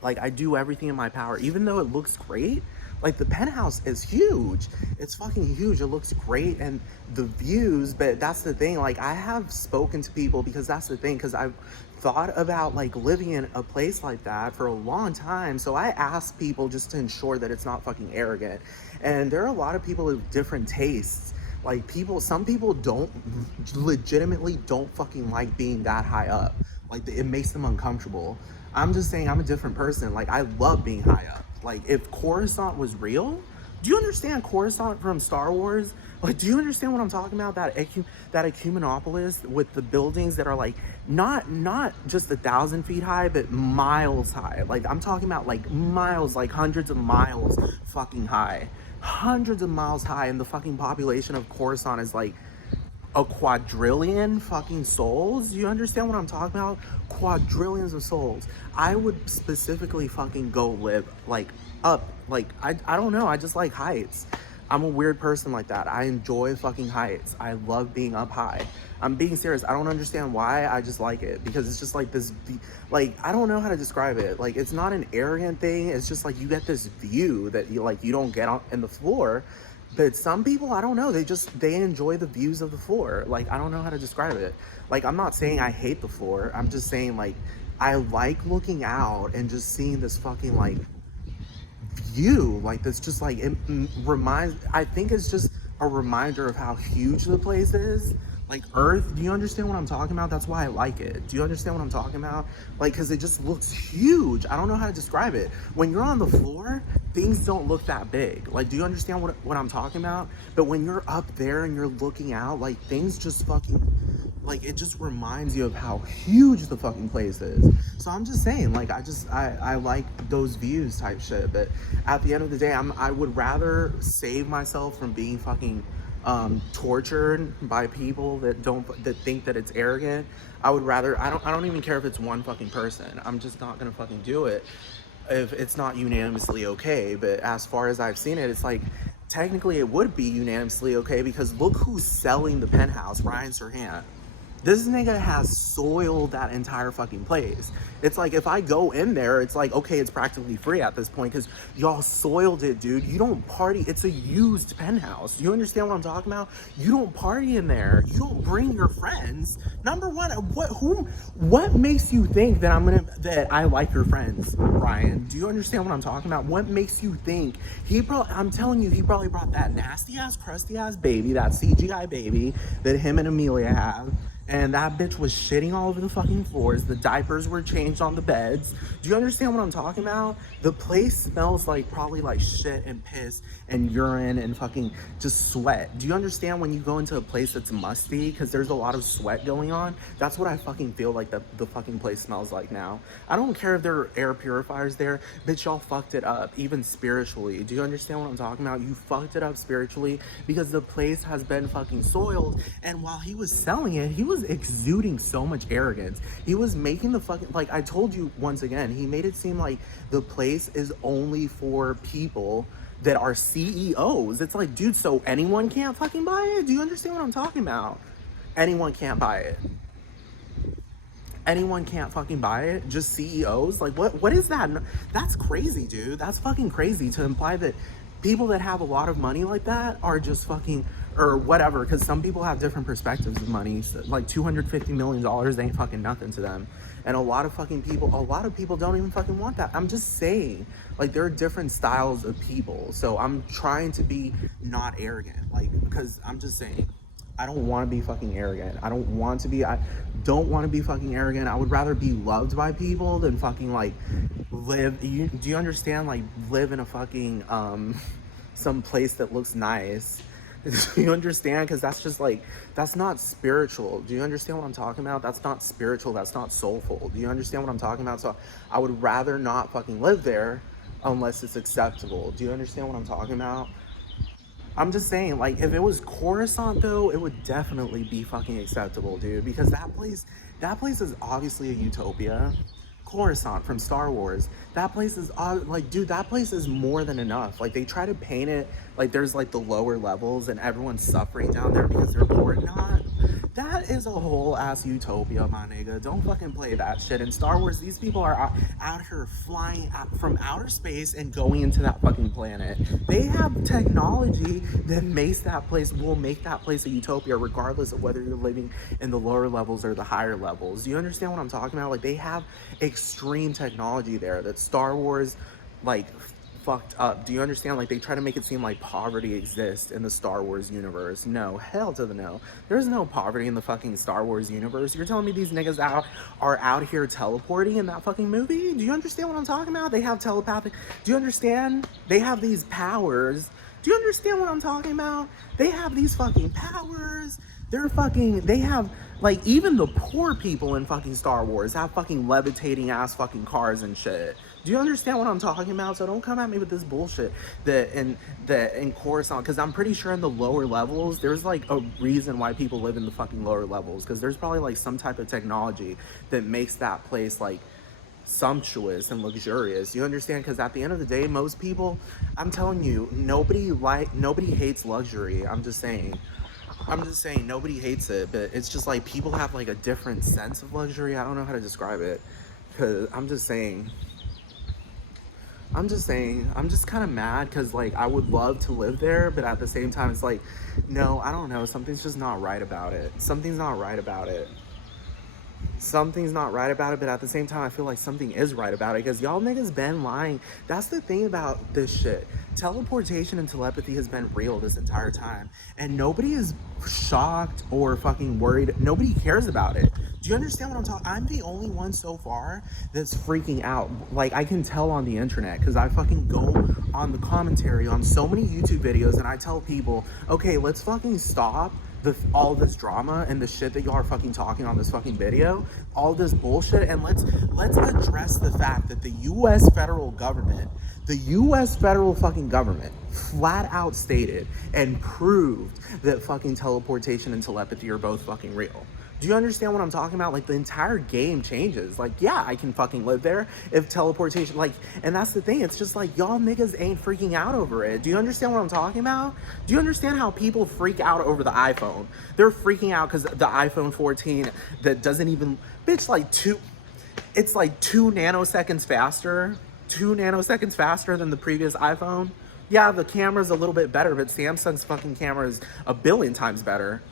Like, I do everything in my power, even though it looks great. Like, the penthouse is huge. It's fucking huge. It looks great, and the views, but that's the thing. Like, I have spoken to people, because that's the thing, because I've thought about, like, living in a place like that for a long time. So I ask people just to ensure that it's not fucking arrogant. And there are a lot of people with different tastes. Like, some people legitimately don't fucking like being that high up. Like, it makes them uncomfortable. I'm just saying, I'm a different person. Like, I love being high up. Like, if Coruscant was real, do you understand Coruscant from Star Wars? Like, do you understand what I'm talking about? That Ecumenopolis with the buildings that are like not just 1,000 feet high, but miles high. Like, I'm talking about like miles, like hundreds of miles fucking high, hundreds of miles high, and the fucking population of Coruscant is like a quadrillion fucking souls. Do you understand what I'm talking about? Quadrillions of souls. I would specifically fucking go live like up, like I don't know, I just like heights. I'm a weird person like that. I enjoy fucking heights. I love being up high. I'm being serious. I don't understand why. I just like it because it's just like this, like, I don't know how to describe it. Like, it's not an arrogant thing. It's just like you get this view that you don't get on in the floor. But some people, I don't know, they enjoy the views of the floor. Like, I don't know how to describe it. Like, I'm not saying I hate the floor. I'm just saying, like, I like looking out and just seeing this fucking, like, view. Like, that's just, like, it reminds, I think it's just a reminder of how huge the place is. Like, Earth, do you understand what I'm talking about? That's why I like it. Do you understand what I'm talking about? Like, because it just looks huge. I don't know how to describe it. When you're on the floor, things don't look that big. Like, do you understand what I'm talking about? But when you're up there and you're looking out, like, things just fucking, like, it just reminds you of how huge the fucking place is. So I'm just saying, like, I like those views type shit. But at the end of the day, I would rather save myself from being fucking tortured by people that think that it's arrogant. I would rather, I don't even care if it's one fucking person. I'm just not gonna fucking do it if it's not unanimously okay. But as far as I've seen it, it's like technically it would be unanimously okay because look who's selling the penthouse, Ryan Serhant. This nigga has soiled that entire fucking place. It's like, if I go in there, it's like, okay, it's practically free at this point because y'all soiled it, dude. You don't party. It's a used penthouse. You understand what I'm talking about? You don't party in there. You don't bring your friends. Number one, what makes you think that I like your friends, Ryan? Do you understand what I'm talking about? What makes you think I'm telling you, he probably brought that nasty ass, crusty ass baby, that CGI baby that him and Amelia have. And that bitch was shitting all over the fucking floors. The diapers were changed on the beds. Do you understand what I'm talking about? The place smells like probably like shit and piss and urine and fucking just sweat. Do you understand when you go into a place that's musty because there's a lot of sweat going on? That's what I fucking feel like the fucking place smells like now. I don't care if there are air purifiers there. Bitch, y'all fucked it up, even spiritually. Do you understand what I'm talking about? You fucked it up spiritually because the place has been fucking soiled. And while he was selling it, he was exuding so much arrogance. He was making the fucking, like I told you once again, he made it seem like the place is only for people that are CEOs. It's like, dude, so anyone can't fucking buy it? Do you understand what I'm talking about? Anyone can't buy it. Anyone can't fucking buy it? Just CEOs? Like, what is that? That's crazy, dude. That's fucking crazy to imply that people that have a lot of money like that are just fucking, or whatever, because some people have different perspectives of money. So, like, $250 million ain't fucking nothing to them. And a lot of people don't even fucking want that. I'm just saying, like, there are different styles of people. So I'm trying to be not arrogant, like, because I'm just saying, I don't want to be fucking arrogant. I don't want to be fucking arrogant. I would rather be loved by people than fucking like do you understand? Like, live in a fucking some place that looks nice. Do you understand? Because that's just like, that's not spiritual. Do you understand what I'm talking about? That's not spiritual. That's not soulful. Do you understand what I'm talking about? So I would rather not fucking live there unless it's acceptable. Do you understand what I'm talking about? I'm just saying, like, if it was Coruscant though, it would definitely be fucking acceptable, dude, because that place is obviously a utopia. Coruscant from Star Wars, that place is like, dude, that place is more than enough. Like, they try to paint it like there's like the lower levels and everyone's suffering down there because they're poor. Not. That is a whole ass utopia, my nigga. Don't fucking play that shit. In Star Wars, these people are out here flying out from outer space and going into that fucking planet. They have technology that will make that place a utopia, regardless of whether you're living in the lower levels or the higher levels. Do you understand what I'm talking about? Like, they have extreme technology there that Star Wars, like, fucked up. Do you understand? Like, they try to make it seem like poverty exists in the Star Wars universe. No, hell to the no. There's no poverty in the fucking Star Wars universe. You're telling me these niggas are out here teleporting in that fucking movie? Do you understand what I'm talking about? They have telepathic. Do you understand? They have these powers. Do you understand what I'm talking about? They have these fucking powers. They have, like, even the poor people in fucking Star Wars have fucking levitating ass fucking cars and shit. Do you understand what I'm talking about? So don't come at me with this bullshit that in Coruscant, because I'm pretty sure in the lower levels, there's like a reason why people live in the fucking lower levels, because there's probably like some type of technology that makes that place like sumptuous and luxurious. You understand? Because at the end of the day, most people, I'm telling you, nobody hates luxury. I'm just saying nobody hates it, but it's just like people have like a different sense of luxury. I don't know how to describe it, because I'm just kind of mad because, like, I would love to live there, but at the same time, it's like, no, I don't know. Something's just not right about it. Something's not right about it. But at the same time, I feel like something is right about it because y'all niggas been lying. That's the thing about this shit. Teleportation and telepathy has been real this entire time, and nobody is shocked or fucking worried. Nobody cares about it. Do you understand what I'm talking? I'm the only one so far that's freaking out. Like, I can tell on the internet because I fucking go on the commentary on so many YouTube videos and I tell people, okay, let's fucking stop all this drama and the shit that y'all are fucking talking on this fucking video, all this bullshit, and let's address the fact that the U.S. federal government, flat out stated and proved that fucking teleportation and telepathy are both fucking real. Do you understand what I'm talking about? Like, the entire game changes. Like, yeah, I can fucking live there if teleportation, like, and that's the thing. It's just like, y'all niggas ain't freaking out over it. Do you understand what I'm talking about? Do you understand how people freak out over the iPhone? They're freaking out because the iPhone 14 that doesn't even, bitch, it's like 2 nanoseconds faster. 2 nanoseconds faster than the previous iPhone. Yeah, the camera's a little bit better, but Samsung's fucking camera is a billion times better.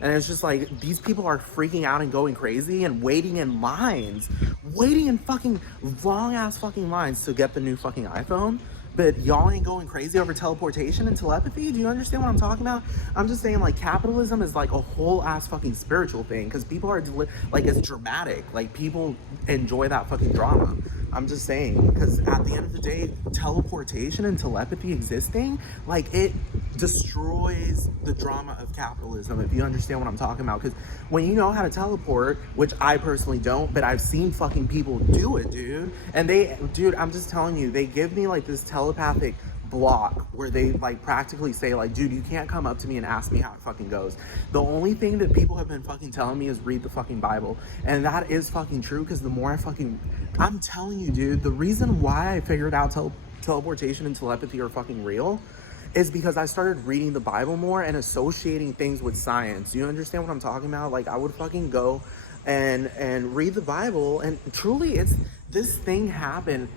And it's just like, these people are freaking out and going crazy and waiting in lines. Waiting in fucking long ass fucking lines to get the new fucking iPhone. But y'all ain't going crazy over teleportation and telepathy? Do you understand what I'm talking about? I'm just saying, like, capitalism is like a whole ass fucking spiritual thing. Because people are, like, it's dramatic. Like, people enjoy that fucking drama. I'm just saying, because at the end of the day, teleportation and telepathy existing, like, it destroys the drama of capitalism, if you understand what I'm talking about. Because when you know how to teleport, which I personally don't, but I've seen fucking people do it, dude. And dude, I'm just telling you, they give me like this telepathic block where they like practically say like, dude, you can't come up to me and ask me how it fucking goes. The only thing that people have been fucking telling me is read the fucking Bible. And that is fucking true, because the more I'm telling you, dude, the reason why I figured out teleportation and telepathy are fucking real is because I started reading the Bible more and associating things with science. You understand what I'm talking about? Like, I would fucking go and read the Bible, and truly this thing happened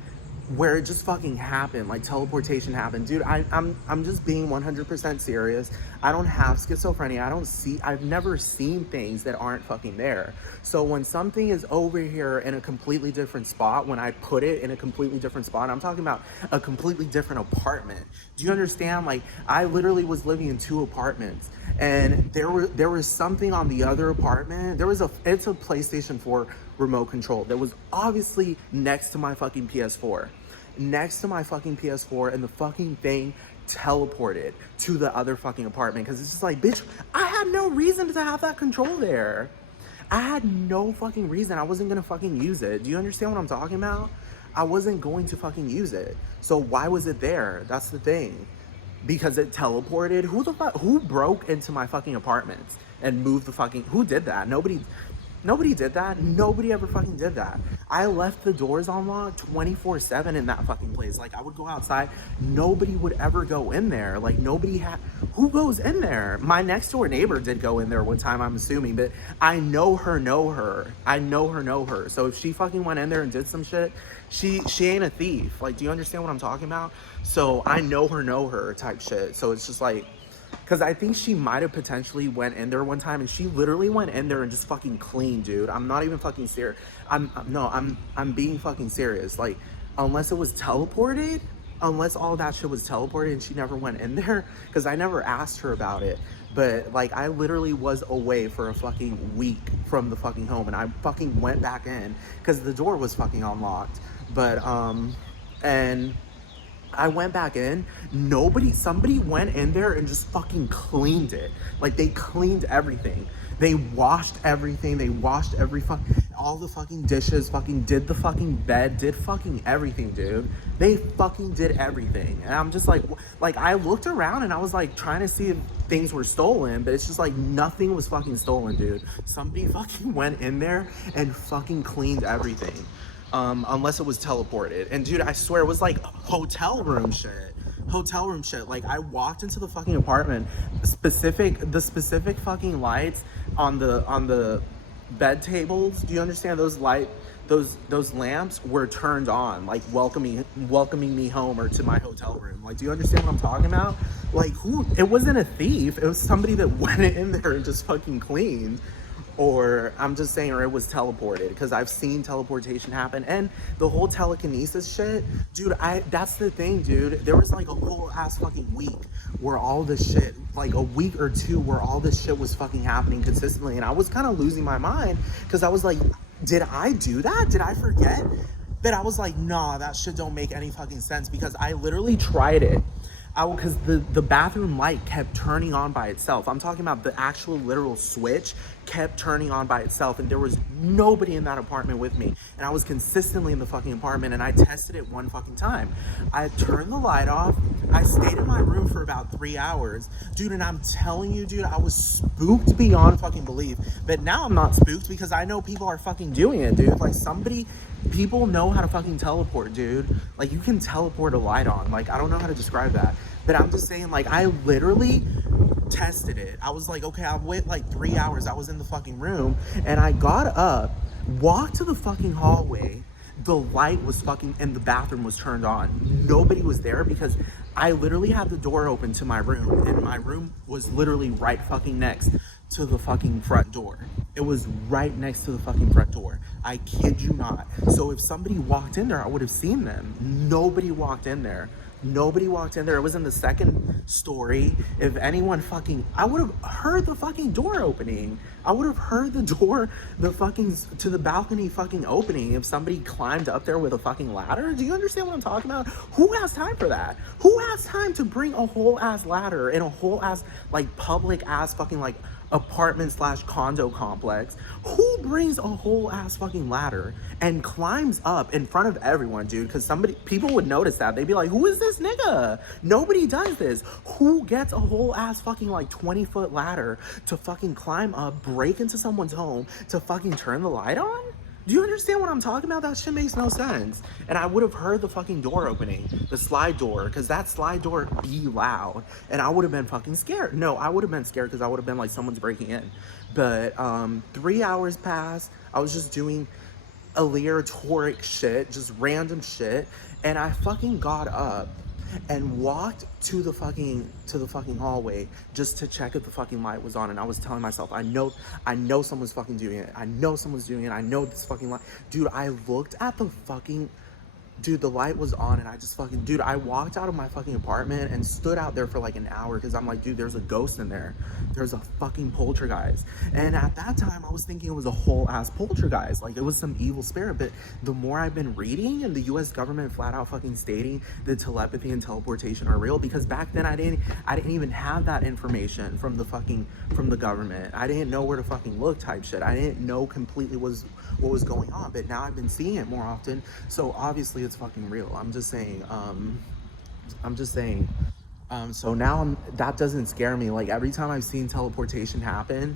where it just fucking happened. Like, teleportation happened, dude. I'm just being 100% serious. I don't have schizophrenia. I've never seen things that aren't fucking there. So when something is over here in a completely different spot, when I put it in a completely different spot, I'm talking about a completely different apartment. Do you understand? Like, I literally was living in 2 apartments, and there was something on the other apartment. It's a PlayStation 4 remote control that was obviously next to my fucking PS4. And the fucking thing teleported to the other fucking apartment, because it's just like, bitch, I had no reason to have that control there. I had no fucking reason. I wasn't gonna fucking use it. Do you understand what I'm talking about? I wasn't going to fucking use it. So why was it there? That's the thing. Because it teleported. Who broke into my fucking apartments and moved who did that? Nobody did that. Nobody ever fucking did that. I left the doors unlocked 24/7 in that fucking place. Like, I would go outside. Nobody would ever go in there. Like, who goes in there? My next door neighbor did go in there one time, I'm assuming, but I know her. So if she fucking went in there and did some shit, she ain't a thief. Like, do you understand what I'm talking about? So I know her type shit. So it's just like, because I think she might have potentially went in there one time, and she literally went in there and just fucking cleaned, dude. I'm not even fucking serious. I'm being fucking serious. Like, unless all that shit was teleported and she never went in there, because I never asked her about it. But like, I literally was away for a fucking week from the fucking home, and I fucking went back in because the door was fucking unlocked. But and I went back in, somebody went in there and just fucking cleaned it. Like, they cleaned everything. They washed everything. They washed all the fucking dishes, fucking did the fucking bed, did fucking everything, dude. They fucking did everything. And I'm just like, I looked around and I was like trying to see if things were stolen, but it's just like nothing was fucking stolen, dude. Somebody fucking went in there and fucking cleaned everything. Unless it was teleported. And dude, I swear it was like hotel room shit. Like, I walked into the fucking apartment, the specific fucking lights on the bed tables. Do you understand? Those lamps were turned on, like welcoming me home or to my hotel room. Like, do you understand what I'm talking about? Like, it wasn't a thief. It was somebody that went in there and just fucking cleaned. Or I'm just saying, or it was teleported, because I've seen teleportation happen. And the whole telekinesis shit, dude, that's the thing, dude. There was like a whole ass fucking week where all this shit, like a week or 2 where all this shit was fucking happening consistently. And I was kind of losing my mind, because I was like, did I do that? Did I forget? That I was like, nah, that shit don't make any fucking sense, because I literally tried it. Because the bathroom light kept turning on by itself. I'm talking about the actual literal switch kept turning on by itself, and there was nobody in that apartment with me, and I was consistently in the fucking apartment, and I tested it one fucking time. I turned the light off. I stayed in my room for about 3 hours, dude, and I'm telling you, dude, I was spooked beyond fucking belief. But now I'm not spooked because I know people are fucking doing it, dude. Like, people know how to fucking teleport, dude. Like, you can teleport a light on. Like, I don't know how to describe that, but I'm just saying, like, I literally tested it. I was like, okay, I'll wait like 3 hours. I was in the fucking room, and I got up, walked to the fucking hallway. The light was fucking, and the bathroom was turned on. Nobody was there because I literally had the door open to my room, and my room was literally right fucking next to the fucking front door. It was right next to the fucking front door. I kid you not. So if somebody walked in there, I would have seen them. Nobody walked in there. Nobody walked in there. It was in the second story. If anyone fucking, I would have heard the fucking door opening. I would have heard the door, the fucking, to the balcony fucking opening if somebody climbed up there with a fucking ladder. Do you understand what I'm talking about? Who has time for that? Who has time to bring a whole ass ladder in a whole ass, like, public ass fucking, like, apartment slash condo complex? Who brings a whole ass fucking ladder and climbs up in front of everyone, dude? Because people would notice that. They'd be like, who is this nigga? Nobody does this. Who gets a whole ass fucking, like, 20-foot ladder to fucking climb up, break into someone's home to fucking turn the light on? Do you understand what I'm talking about? That shit makes no sense. And I would have heard the fucking door opening, the slide door, because that slide door be loud, and I would have been fucking scared. No, I would have been scared because I would have been like, someone's breaking in. But 3 hours passed. I was just doing aleatoric shit, just random shit, and I fucking got up and walked to the fucking hallway just to check if the fucking light was on. And I was telling myself, I know someone's fucking doing it. I know someone's doing it. I know this fucking light. Dude, I looked at the fucking, dude, the light was on, and I just fucking, dude, I walked out of my fucking apartment and stood out there for like an hour because I'm like, dude, there's a ghost in there. There's a fucking poltergeist. And at that time, I was thinking it was a whole ass poltergeist. Like, it was some evil spirit. But the more I've been reading, and the US government flat out fucking stating that telepathy and teleportation are real, because back then I didn't even have that information from the government. I didn't know where to fucking look type shit. I didn't know completely what was going on. But now I've been seeing it more often. So obviously it's fucking real. I'm just saying, so now that doesn't scare me. Like, every time I've seen teleportation happen,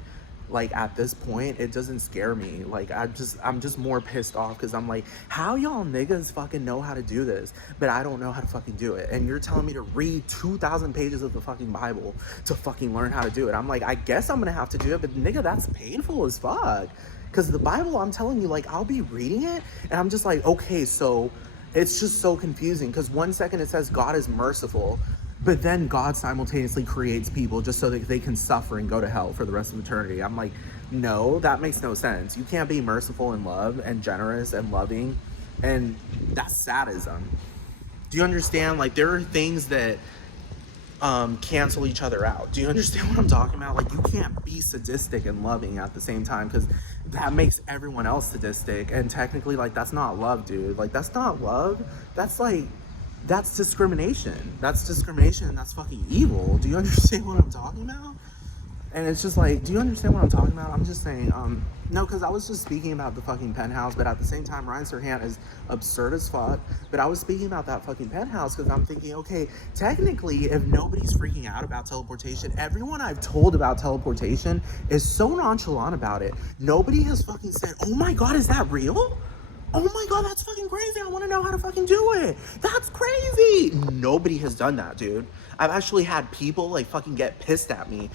like, at this point, it doesn't scare me. Like, I'm just more pissed off because I'm like, how y'all niggas fucking know how to do this, but I don't know how to fucking do it. And you're telling me to read 2,000 pages of the fucking Bible to fucking learn how to do it. I'm like, I guess I'm gonna have to do it, but nigga, that's painful as fuck. Because the Bible, I'm telling you, like, I'll be reading it and I'm just like, okay, so it's just so confusing because one second it says God is merciful, but then God simultaneously creates people just so that they can suffer and go to hell for the rest of eternity. I'm like, no, that makes no sense. You can't be merciful and love and generous and loving, and that's sadism. Do you understand? Like, there are things that cancel each other out. Do you understand what I'm talking about? Like, you can't be sadistic and loving at the same time because that makes everyone else sadistic, and technically, like, that's not love, dude. Like, that's not love. That's like, that's discrimination. That's discrimination, and that's fucking evil. Do you understand what I'm talking about? And it's just like, do you understand what I'm talking about? I'm just saying, no, because I was just speaking about the fucking penthouse, but at the same time, Ryan Serhant is absurd as fuck. But I was speaking about that fucking penthouse because I'm thinking, okay, technically, if nobody's freaking out about teleportation, everyone I've told about teleportation is so nonchalant about it. Nobody has fucking said, oh my God, is that real? Oh my God, that's fucking crazy. I want to know how to fucking do it. That's crazy. Nobody has done that, dude. I've actually had people, like, fucking get pissed at me